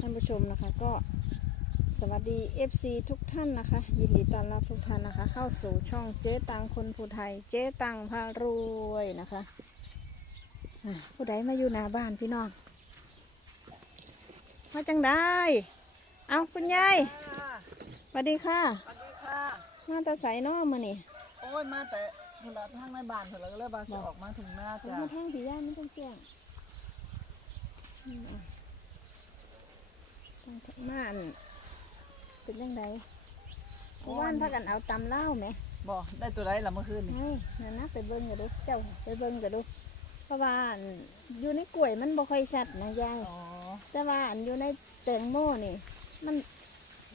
ท่านผู้ชมนะคะก็สวัสดี FC ทุกท่านนะคะ ยินดีต้อนรับทุกท่านนะคะ เข้าสู่ช่องเจ๊ตังคนผู้ไทย เจ๊ตังพารวยนะคะอะผู้ใดมาอยู่หน้าบ้านพี่น้องมาจังได้ เอาคุณยายค่ะสวัสดีค่ะสวัสดีค่ะ มาแตาใส่นอมานี่โอ้ยมาแต่ธุระทางในบ้านเถอะแล้วก็เลยบาสิออกมาถึงหน้าผมจ้ะมาทางผีย่านไม่ต้องเกี่ยงอื มอะทางม่านเป็นยังไงว่านพากันเอาตำเล่าวไหมบอกได้ตัวไรล่ะเมื่อคืนนี่เฮ้ยนั่นนะไปเบิ่งกันดูเจ้าไปเบิ่งกันดูเพราะว่าอันอยู่ในกล้วยมันบ่ค่อยชัดนะยายอ๋อแต่ว่าอันอยู่ในแตงโมนี่ มัน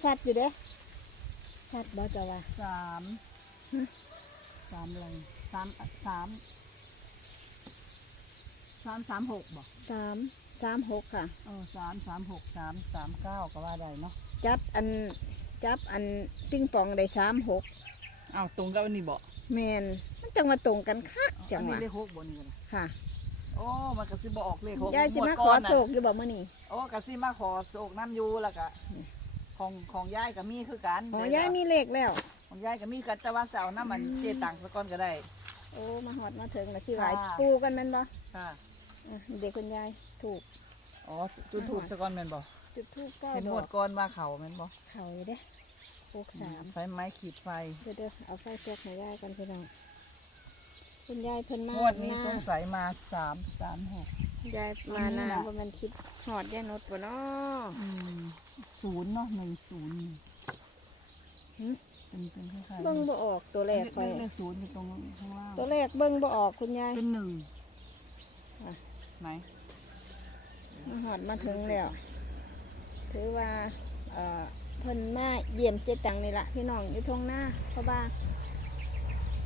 ชัดอยู่เด้ชัดบ่เจ้าว่าสามฮะสามอะไรสามสามสามสามหกบอกสาม สามหกค่ะ เออสามสามหกสามสามเก้าก็ว่าได้เนาะจับอันจับอันปิ้งปองได้สามหกอ้าวตรงกับอันนี้บอกแมนมันจังมาตรงกันคักจัอังนหนี้วะเลขหกบนนี่กันนะค่ะโอ้มันกระซิบบอกออกเลขหกยายสิงวดมาขก่อนน่ะโศกอยู่บ่มื้อนี้โอ้กระซิบมาขอโศกน้ำอยูแล้วก็ของของยายกับมีคือกันของยายมีเลขแล้ว ของยายก็มีกันแต่ว่าเสาร์น้ำมันเจตังสะก้อนก็ได้ โอ้มาหอดมาถึงแล้วสิไหวค่ะปูกันแม่นบ่ค่ะ อะเด็กคุณยาย ถูกอ๋อตุนถูกสะก้อนแม่นบ่จุดทูบเก้าเห็นดหมอดกก้อนมาเขาแม่นบ่เขาอยู่เด้หกสาม ใช้ไม้ขีดไฟเดี๋ยวเดี๋ยวเอาไฟแช็กให้ยายกันพี่น้องคุณยายเพิ่นมางวดนี้มาสงสัยมาสามสามหกยายมานาอันนี้น่ะว่ามันคิดหอดยายนดบ่เนาะศูนย์เนาะหนึ่งศูนย์หึ เป็นเป็นคล้ายๆเบิ่งบ่ออกตัวแรกไปเลขเลขศูนย์อยู่ตรงข้างล่างตัวแรกเบิ่งบ่ออกคุณยาย เป็นหนึ่งอะ ไหน มาหอดมาถึงแล้ว ถือว่าเอ่อเพิ่นมาเยี่ยมเจ๊ตังนี่ละพี่น้องอยู่ทงหน้าเพราะว่า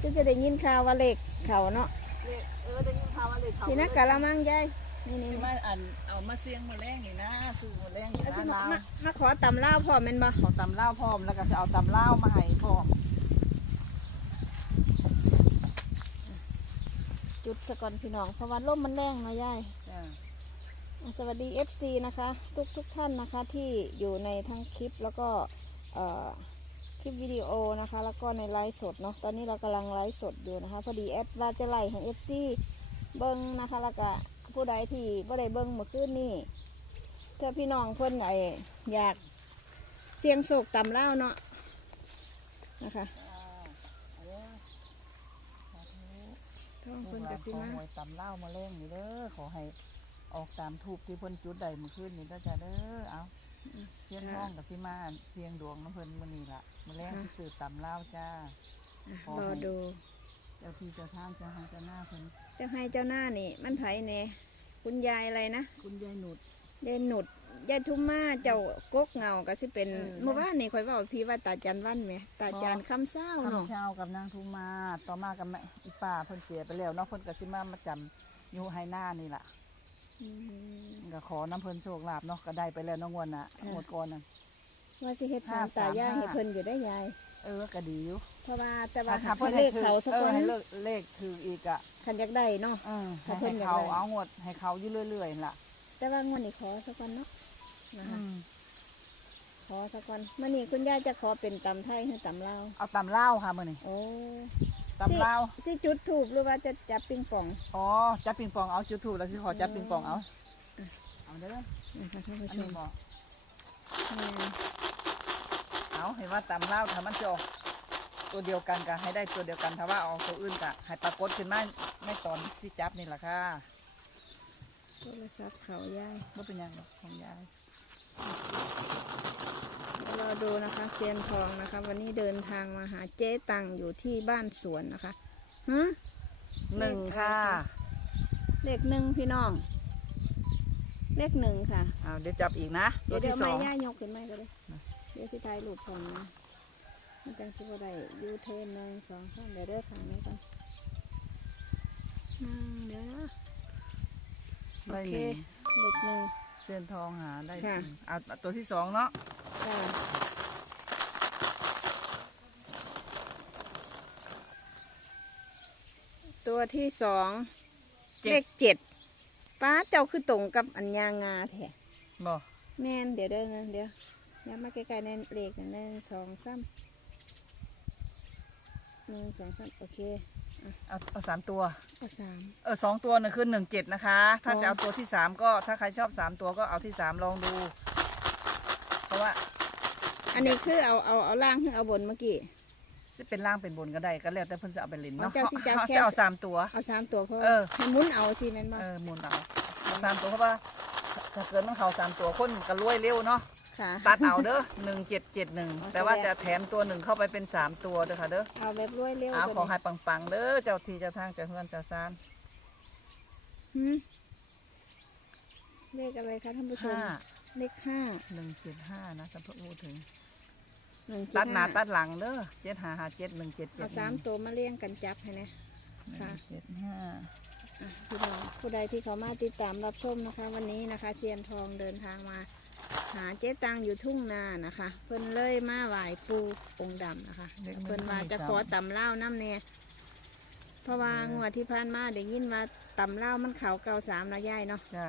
จะจะได้ยินข่าวว่าเลขเขาเนาะเลขเออได้ยินข่าวว่าเลขเขาทีนักกะละมังยายนี่นี่สินี่มาอันเอามาเสียงมาแรงนี่นะสู่มาแรงนี่เอาสินะมาลาวมามาขอตำล่าวพ่อแม่นบ่ขอตำเล่าวพร้อมแล้วก็จะเอาตำเล่าวมาให้พร้อมจุดสะก่อนพี่น้องเพราะว่าลมมันแรงเนาะยายจ้ะอะ สวัสดี FC นะคะ ทุกทุกท่านนะคะที่อยู่ในทั้งคลิปแล้วก็เอ่อคลิปวิดีโอนะคะ แล้วก็ในไลฟ์สดเนาะตอนนี้เรากำลังไลฟ์สดอยู่นะคะพอดีแอดว่าจะไล่ของ FC เบิ้งนะคะแล้วก็ผู้ใดที่บ่ได้เบิ้งเมื่อคืนนี้ถ้าพี่น้องเพิ่นไออยากเสียงโศกต่ำเล่าวเนาะนะคะท้องเพิ่เพิ่นนกก็สิสิมามาหวยตำเล่าวมาแรงนี่เด้อขอให้ ออกตามทูบที่เพิ่นจุดใดเมื่อคืนนี้เด้อจ้ะเด้อเอาเสียงน้องกับสิมาเสียงดวงน้ำเพิ่นมื้อนี้ล่ะมื้อแรงที่สืบตำเล่าวจ้าขอรอให้ดู เจ้าที่เจ้าทางเจ้าหาเจ้าหน้าเพิ่นเจ้าให้เจ้าหน้านี่ มันไผเน่คุณยายอะไรนะคุณยายหนุด ยายหนุดยายทุ่มมาเจ้ากกเงาก็สิเป็นเออเมื่อวานนี่ข่อยเว่าพี่ว่าตาจันวันไหมตาจันคำเศร้าเนาะคำเช้ากับนางทุมาต่อมากับแม่อีป้าเพิ่นเสียไปแล้วเนาะเพิ่นก็สิมามาจำอยู่ให้หน้านี่ล่ะอืม ก็ขอน้ำเพลินโชคลาภเนาะก็ได้ไปแล้วน้องวนน่ะหมดก่อนน่ะว่าสิเฮ็ดสามห้าตายายสามห้าให้เพิ่นอยู่ได้ยาย เออก็ดีอยู่เพราะว่าแต่ว่าถ้าเพิ่นเลขเขาสักคนให้เลขเลขคืออีกอะขันอยากได้เนาะเออให้ถ้าเพิ่ให้นเขาเอาหมดให้เขาอยู่เรื่อยๆล่ะ แต่ว่างวดนี้ขอสักคนเนาะนะคะขอสักคนมื่อนี้คุณยายจะขอเป็นตำไทยหรือตำเล่าเอาตำเล่าค่ะมื้อนี้โอ้ ตำเล่าวสิจุดถูกหรือว่าจะจับปิงปองอ๋อจับปิงปองเอาจุดถูกแล้วสิขอจับปิงปองเอาเอาเด้อนะคะท่านอัผู้นชนี้มบ่แม่นเอาเห็นว่าตำเล่าวถ้ามันจะออกตัวเดียวกันก็ให้ได้ตัวเดียวกันถ้าว่าเอาตัวอื่นก็ให้ปรากฏขึ้นมาในตอนที่จับนี่ล่ะค่ะโทรศัพท์เขายายบ่เป็นหยังหรอกของยายเดี๋ยว รอดูนะคะเซียนทองนะคะ วันนี้เดินทางมาหาเจ๊ตังอยู่ที่บ้านสวนนะคะฮะหนึ่งค่ะ เลขหนึ่งพี่น้อง เลขหนึ่งค่ะเอาเดี๋ยวจับอีกนะตัเดี๋ยววเดี๋ยวที่สไม่องย่ายกขึ้นไม่ก็เลยเดี๋ยวสิถ่ายรูปผมนะมันจังสิบ่ได้ยูเทิร์นหนึ่งสองสามเดี๋ยวเด้อขังนี้ก่อนหนึ่งเดี๋ยวนะโอได้เคหนึ่งเลขหนึ่ง เส้นทองหาได้ค่ะหนึ่งเอาตัวที่สองเนาะค่ะ ตัวที่สองเลขเจ็ดป้าเจ้าคือตรงกับอัญญางาแท้บ่คแม่นเดี๋ยวเด้อนะเดี๋ยวย้ำมาใกล้ๆในเลขนะหนึ่งสองสามหนึ่งสองสามโอเคเอาเอาสามตัวเอาสามเออสองตัวน่ะคือหนึ่งเจ็ดนะคะ ถ้าอ๋อจะเอาตัวที่สามก็ถ้าใครชอบสามตัวก็เอาที่สามลองดู เพราะว่า อันนี้คือเอาเอาเอาล่างขึ้นเอาบนเมื่อกี้ สิเป็นล่างเป็นบนก็ได้ก็แล้วแต่เพิ่นจะเอาไปเล่นอ๋อเนาะเจ้าสิเจ้าเขาแค่ จะเอาสามตัว เอาสามตัวเพราะเออ ให้หมุนเอาสิแม่นบ่เออหมูลเอาเอาสามตัวเพราะว่าถ้าเกิดมันเขาสามตัวคนก็รวยเร็วเนาะค่ะ ตัดเอาเด้อหนึ่งเจ็ดเจ็ดหนึ่งโอเค แต่ว่าจะแถมตัวหนึ่งเข้าไปเป็นสามตัวเด้อค่ะเด้อเอาแบบรวยเร็วเอาตัวขอนี้ให้ปังๆเด้อเจ้าที่เจ้าทางเจ้าเฮือนเจ้าซานหืมเลขอะไรคะท่านผู้ชมห้าเลขห้าหนึ่งเจ็ดห้านะถ้าพูดถึง หนึ่งเจ็ตัดหน้าห้ตัดหลังเด้อเจ็ดห้าห้าเจ็ดหนึ่งเจ็ดเจ็เอาดสามตัวมาเลี้ยงกันจับให้นะ ค่ะ เจ็ดห้าอะพี่น้องผู้ใดที่เขามาติดตามรับชมนะคะ วันนี้นะคะเซียนทองเดินทางมา หาเจ๊ตังอยู่ทุ่งนานะคะ เพิ่นเลยมาไหว้ปูองค์ดำนะคะ เพิ่นว่าจะขอตำเล่าวน้ำเนี่ยเพราะว่างวดที่ผ่านมาได้ยินว่าตำเล่าวมันเขาเก่าสามแล้วย่ายเนาะจ้า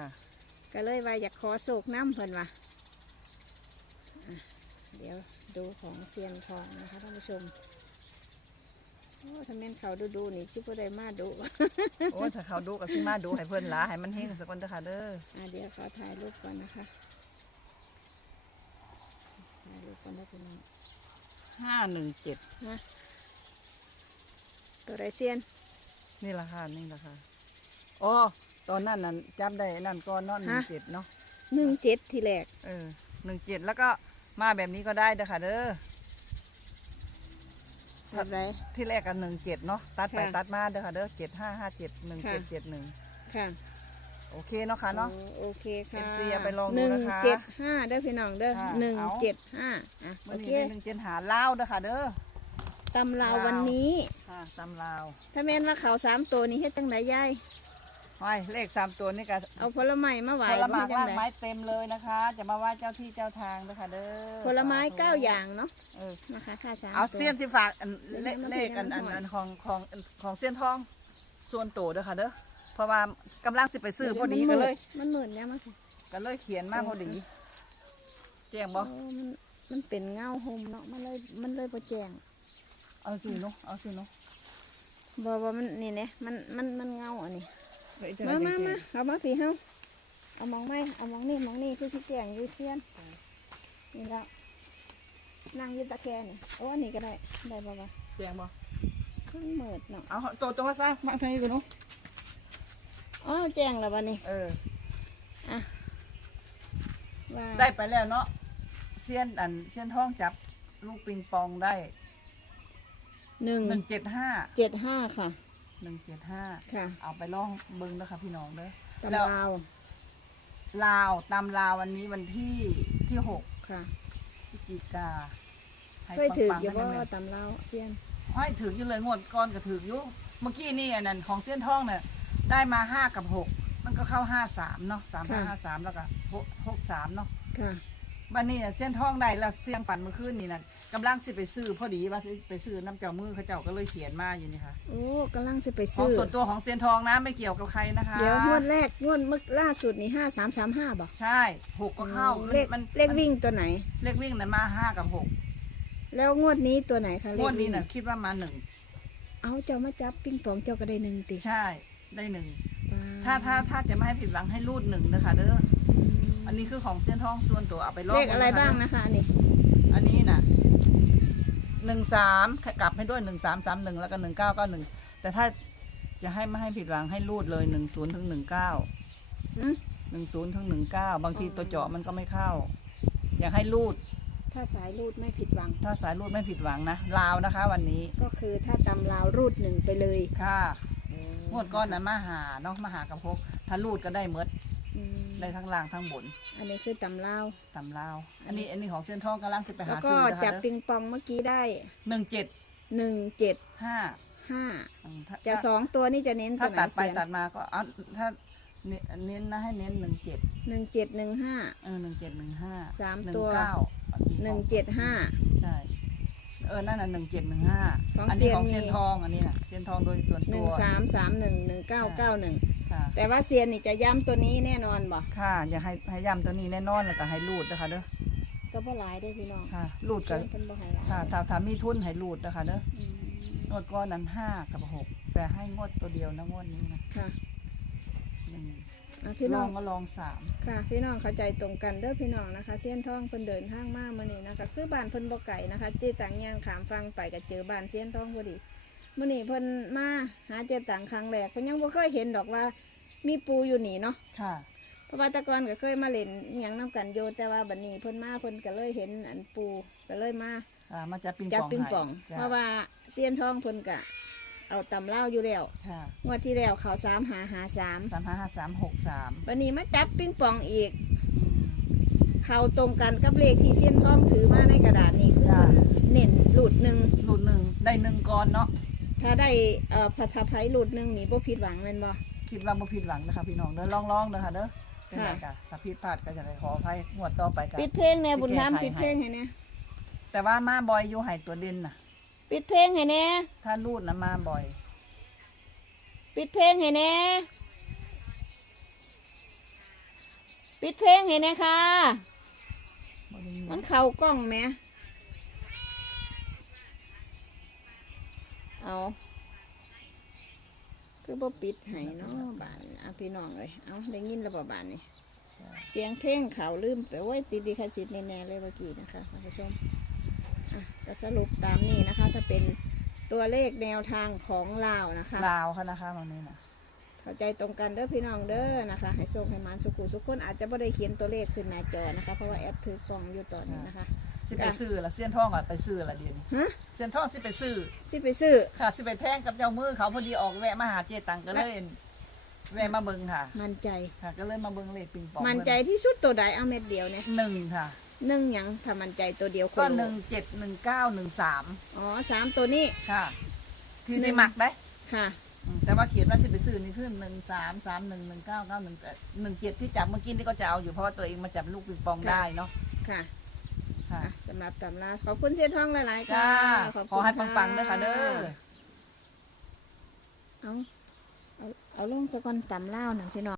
ก็เลยว่าอยากขอโศกน้ำเพิ่นว่าอะเดี๋ยวดูของเซียนทองนะคะท่านผู้ชมโอ้ถ้าแม่นเขาดูดูๆนี่ซิผู้ใดมาดูโอ้ยถ้าเขาดูก็สิมาดูให้เพิ่นหละให้มันเฮงสักคนเด้อค่ะเด้ออะเดี๋ยวขอถ่ายรูปก่อนนะคะถ่ายรูปก่อนได้เป็นองห้าหนึ่งเจ็ดฮะตัวไรเซียนนี่ราคานี่ราคาอ๋อตอนนั้นนั่นจำได้นั่นก้อนเนาะหนึ่งเจ็ดเนาะหนึ่งเจ็ดทีแรกเออหนึ่งเจ็ดแล้วก็ มาแบบนี้ก็ได้เด้อค่ะเด้อแบบไรที่แรกกันหนึ่งเจ็ดเนาะตัดไปค่ะ ตัดมาเด้อค่ะเด้อเจ็ดห้าห้าเจ็ดหนึ่งเจ็ดเจ็ดหนึ่งค่ะโอเคเนาะค่ะเนาะ โอ้โอเคค่ะ FC เอาไปลองดูหนึ่งนะคะเจ็ดห้าเด้อพี่น้องเด้อค่ะหนึ่งเอา เจ็ดห้าอะมื่โออเคนี้หนึ่งเจ็ดหาเล่าวเด้อค่ะเด้อตำลาวลาววันนี้ ค่ะตำลาว ถ้าแม่นว่าเขาสามตัวนี้เฮ็ดจังไดยาย ไว้เลขสามตัวนี่ก็เอาผลไม้มาไหวผลไม้เฮ็ดจัลางกใดไม้เต็มเลยนะคะ จะมาไหว้เจ้าที่เจ้าทางเด้อค่ะเด้อผลไม้สธุเก้าอย่างเนาะเออนะคะค่าสามเอาตัวเสี้ยนสิฝากอันเลเดี๋ยวขมันเลขอันเดี๋ยวมันอันห่อนอันของของของเสี้ยนทองส่วนโตเด้อค่ะเด้อเพราะว่ากำลังสิไปซื้อพอดีก็เลย มันเหมือนเนี่ยมันก็เลยเขียนมาพอดีแจ้งโอ้บ่มันมันเป็นเงาโฮมเนาะมันเลยมันเลยบ่แจ้งเอาสิเนาะเอาสิเนาะบ่ว่ามันนี่เนี่ยมันมันมันเงาอันนี้เดี๋ยวจะ มาให้มาแจ้งมาเอามาพี่เฮาเอามองไม่เอามองนี่มองนี่คือสิแจ้งอยู่เพื่อนนี่ละนั่งอยืนตะแคงนี่โอ้อันนี้ก็ได้ได้บ่บ่แจ้งบ่มันเหมิดเนาะเอาโตโตมาซะมาทางนี้กันเนาะอ๋อแจ้งแล้วบัดนี้เออว่าได้ไปแล้วเนาะเสี้ยนอันเสี้ยนทองจับลูกปิงปองได้หนึ่งหนึ่งเจ็ดห้าเจ็ดห้าค่ะ หนึ่งเจ็ดห้าค่ะเอาไปลองเบิ้งนะคะพี่น้องเด้อตำแล้วลาวลาวตามลาววันนี้วันที่ที่หกค่ะพฤศจิกาให้เคยถือปังๆอยู่บ่ให้แม่นตำลาวเซียนๆให้ถืออยู่เลยงวดก่อนก็ถืออยู่เมื่อกี้นี่อันนั้นของเส้นทองเนี่ยได้มาห้ากับหกมันก็เข้าห้าสามเนาะสามห้าห้าสามแล้วก็หกหกสามเนาะค่ะ วันนี้น่ะเส้นทองได้แล้วเสียงฝันเมื่อคืนนี่นั่นกำลังสิไปซื้อพอดีว่าสิไปซื้อน้ำเจ้ามือเขาเจ้าก็เลยเขียนมาอยู่นี่ค่ะโอ้กำลังจะไปของซื้อ ส่วนตัวของเส้นทองนะไม่เกี่ยวกับใครนะคะ เดี๋ยวงวดแรกงวดเมื่อล่าสุดนี่ห้าสามสามห้าบ่ใช่หกก็เข้าเลขมันเลขวิ่งตัวไหน เลขวิ่งนั้นมาห้ากับหกแล้วงวดนี้ตัวไหนคะเลงขวดนี้วิ่งน่ะคิดว่ามาหนึ่งเอาเจ้ามาจับปิ้งปองเจ้าก็ได้หนึ่งติใช่ได้หนึ่ง ว้วถ้าถ้าถ้าจะไม่ให้ผิดหวังให้รูดหนึ่งนะคะเด้อ อันนี้คือของเส้นทองส่วนตัวเอาไปลองเลขอะไรดูนคบ้างนะคะอันนี้อันนี้น่ะหนึ่งสามกลับให้ด้วยหนึ่งสามสามหนึ่งแล้วก็หนึ่งเก้าก็หนึ่งแต่ถ้าจะให้ไม่ให้ผิดหวังให้รูดเลยหนึ่งศูนย์ถึงหนึ่งเก้าอืมหนึ่งศูนย์ถึงหนึ่งเก้าบางทีอ๋อตัวเจาะมันก็ไม่เข้า อยากให้รูด ถ้าสายรูดไม่ผิดหวัง ถ้าสายรูดไม่ผิดหวังนะลาวนะคะ วันนี้ก็คือถ้าตำลาวรูดหนึ่งไปเลย ค่ะ งวดก้อนนั้นมาหาเนาะมาหากับพกถ้ารูดก็ได้เมดอืมได้ทั้งล่างทั้งบนอันนี้คือตำลาว ตำลาว อันนี้อันนี้ของเส้นทองกำลังสิไปแล้วหาก็ซื้อนะจับคะปิงปองเมื่อกี้ได้หนึ่งเจ็ดหนึ่งเจ็ดห้าห้าอืมถ้าจะสองตัวนี่จะเน้นตัถ้าวไหนตัดไปเสียงตัดมาก็เอาถ้าเน้นเน้นนะให้เน้นหนึ่งเจ็ดหนึ่งเจ็ดหนึ่งห้า เออหนึ่งเจ็ดหนึ่งห้าสามหนึ่ตังวเก้าหนึ่งเจ็ดห้าใช่ เออนั่นน่ะหนึ่งเจ็ดหนึ่งห้าของอันนี้ของเซีเส้ยนนมีทองอันนี้น่ะเส้นทองโดยส่วนหตันึ่งวสามสามหนึ่งหนึ่งเก้าเก้าหนึ่งค่ะแต่ว่าเซียนนี่จะย้ำตัวนี้แน่นอนบ่ค่ะอยากให้ให้ย้ำตัวนี้แน่นอนแล้วก็ให้รูดนะคะเด้อก็บ่หลายได้อพี่น้องค่ะรูดเซีกัยนนเพิ่นบ่ให้หลายค่ะถ้าถ้ามีทุนให้รูดนะคะเด้ออืมงวดก้อนนั้นห้ากับหกแต่ให้งวดตัวเดียวนะงวดนี้นะค่ะหนึ่ง อะพี่ลน้อองงก็ลองสามค่ะ พี่น้องเข้าใจตรงกันเด้อพี่น้องนะคะ เส้นทองเพิ่นเดินทางมามื้อนี้นะคะ คือบ้านเพิ่นบ่ไก่นะคะ เจ๊ตังย่างขามฟังไปก็เจอบ้านเส้นทองพอดีมื้อนี้เพิ่นมาหาเจ๊ตังครั้งแรกเพิ่นยังบ่เคยเห็นดอกว่า มีปูอยู่นี่เนาะ ค่ะ เพราะว่าแต่ก่อนก็เคยมาเล่นอหยังนํกันอยู่แต่ว่าบัดนี้เพิ่นมาเพิ่นก็เลยเห็นอันปูก็เลยมาค่ะมาจับปิงจับปองปิงปอง ให้เพราะว่าเส้นทองเพิ่นก็ เอาตำเล่าวอยู่แล้วค่ะงวดที่แล้วเขาสามหาหาสามสามห้าห้าสามหกสามวันนี้มาจับปิงปองอีก เขาตรงกันกับเลขที่เส้นท้องถือมาในกระดาษนี่คือจ้ะเพิ่นเน้นหลุดหนึ่งหลุดหนึ่งได้หนึ่งก้อนเนาะถ้าได้เอ่อพัทไพหลุดหนึ่งนี่บ่ผิดหวังแม่นบ่คิดว่าบ่ผิดหวังนะคะพี่น้องเด้อลองลองๆเด้อค่ะเด้อเป็นไรค่ะกะถ้าผิดพลาดก็จะได้ขออภัยงวดต่อไปกันปิดเพลงแน่บุญธรรมสิแก้ไขปิดเพลงให้แน่แต่ว่ามาบ่อยอยู่ให้ตัวเด่นน่ะ ปิดเพลงให้แน่ถ้ารูดนะมาบ่อย ปิดเพลงให้แน่ปิดเพลงให้แน่ค่ะ บ่ได้ยินมันเข้ากล้องแหมเอา คือบ่ปิดให้เนาะบานนี้อะพี่น้องเอ้ยเอาได้ยินแล้วบ่บานนี้เสียงเพลงเขาลืมไปไว้ยติดดีคาสิทธิ์แน่ๆเลยเมื่อกี้นะคะท่านผู้ชม อะก็สรุปตามนี้นะคะ ถ้าเป็นตัวเลขแนวทางของลาวนะคะ ลาวค่ะนะคะตรงนี้นะเข้าใจตรงกันเด้อพี่น้องเด้อนะคะ ให้ส่งให้หมันสุขุสุขคนอาจจะไม่ได้เขียนตัวเลขขึ้นหน้าจอนะคะ เพราะว่าแอปถือกล่องอยู่ตอนนี้นะคะ สิไปซื้อละเสี้ยนทองอะไปซื้อละเดี๋ยวนี้ฮะ เสี้ยนทองสิไปซื้อสิไปซื้อ ค่ะ สิไปแท่งกับเจ้ามือเขาพอดีออกแวะมาหาเจตังก็เลยแวะมาเบิ่งค่ะ มั่นใจ ค่ะ ก็เลยมาเบิ่งเลขปิงปองมั่นใจที่สุดตัวใดเอาเม็ดเดียวเนี่ยหนึ่งค่ะ หนึ่งหยังถ้ามั่นใจตัวเดียวคก็นหนึ่งเจ็ดหนึ่งเก้าหนึ่งสามอ๋อสามตัวนี้ ค่ะที่หนึ่ได้งหมักได้ค่ะ อืมแต่ว่าเขียนว่าสิไปซื้อนี่คือหนึ่งสามสามหนึ่งหนึ่งเก้าเก้าหนึ่งหนึ่งเจ็ดที่จับเมื่อกี้นี่ก็จะเอาอยู่เพราะว่าตัวเองมาจับลูกปิงปองค่ะได้เนาะค่ะค่ะ อะสำหรับตำราขอบคุณเสียท้องหลายๆค่ะจ้าขอบขคุอณให้ปังๆด้วยค่ะเด้อ เอาเอาเอาลงจะก่อนตำเล่าวหน่อยพี่น้อง